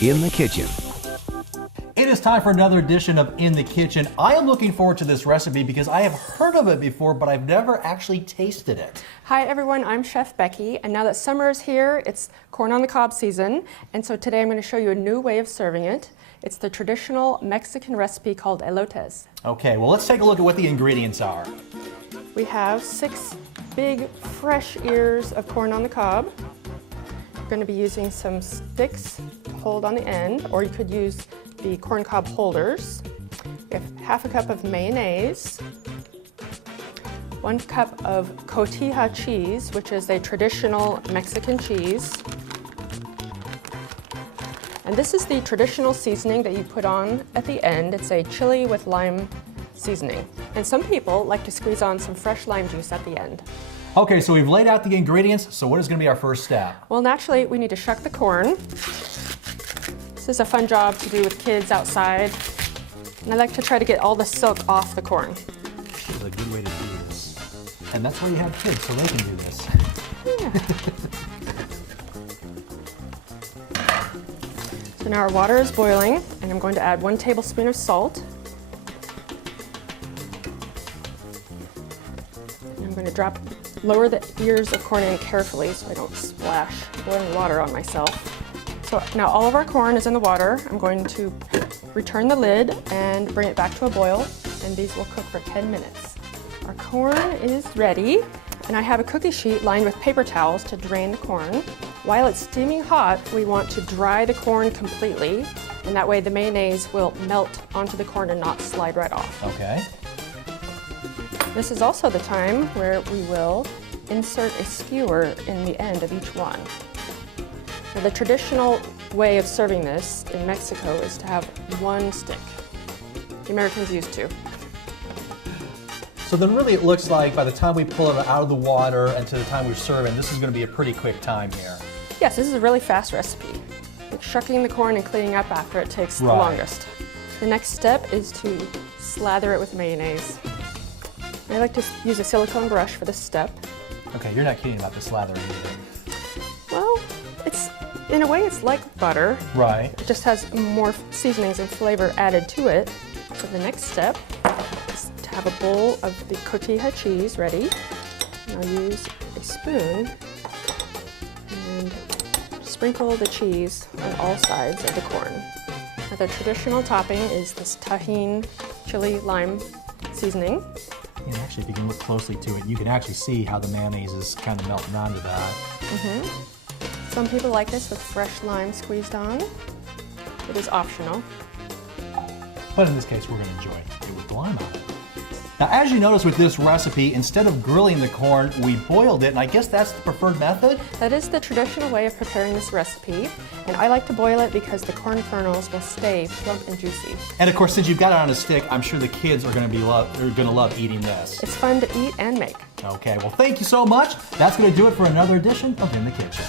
In the Kitchen. It is time for another edition of In the Kitchen. I am looking forward to this recipe because I have heard of it before, but I've never actually tasted it. Hi everyone, I'm Chef Becky, and now that summer is here, it's corn on the cob season, and so today I'm going to show you a new way of serving it. It's the traditional Mexican recipe called elotes. Okay, well let's take a look at what the ingredients are. We have 6 big fresh ears of corn on the cob. We're going to be using some sticks to hold on the end, or you could use the corn cob holders. We have half a cup of mayonnaise, 1 cup of Cotija cheese, which is a traditional Mexican cheese. And this is the traditional seasoning that you put on at the end. It's a chili with lime seasoning. And some people like to squeeze on some fresh lime juice at the end. Okay, so we've laid out the ingredients, so what is going to be our first step? Well, naturally, we need to shuck the corn. This is a fun job to do with kids outside. And I like to try to get all the silk off the corn. This is a good way to do this. And that's why you have kids, so they can do this. Yeah. So now our water is boiling, and I'm going to add 1 tablespoon of salt. And I'm going to lower the ears of corn in carefully so I don't splash boiling water on myself. So now all of our corn is in the water. I'm going to return the lid and bring it back to a boil, and these will cook for 10 minutes. Our corn is ready, and I have a cookie sheet lined with paper towels to drain the corn. While it's steaming hot, we want to dry the corn completely, and that way the mayonnaise will melt onto the corn and not slide right off. Okay. This is also the time where we will insert a skewer in the end of each one. Now, the traditional way of serving this in Mexico is to have 1 stick. The Americans use 2. So then really it looks like by the time we pull it out of the water and to the time we're serving, this is going to be a pretty quick time here. Yes, this is a really fast recipe. Like shucking the corn and cleaning up after it takes the longest. The next step is to slather it with mayonnaise. I like to use a silicone brush for this step. Okay, you're not kidding about the slathering either. Well, in a way it's like butter. Right. It just has more seasonings and flavor added to it. So the next step is to have a bowl of the cotija cheese ready. And I'll use a spoon and sprinkle the cheese on all sides of the corn. Now, the traditional topping is this Tajín chili lime seasoning. And actually, if you can look closely to it, you can actually see how the mayonnaise is kind of melting onto that. Mm-hmm. Some people like this with fresh lime squeezed on. It is optional. But in this case, we're going to enjoy it with the lime on it. Now, as you notice with this recipe, instead of grilling the corn, we boiled it, and I guess that's the preferred method? That is the traditional way of preparing this recipe, and I like to boil it because the corn kernels will stay plump and juicy. And of course, since you've got it on a stick, I'm sure the kids are going to love eating this. It's fun to eat and make. Okay, well thank you so much. That's going to do it for another edition of In the Kitchen.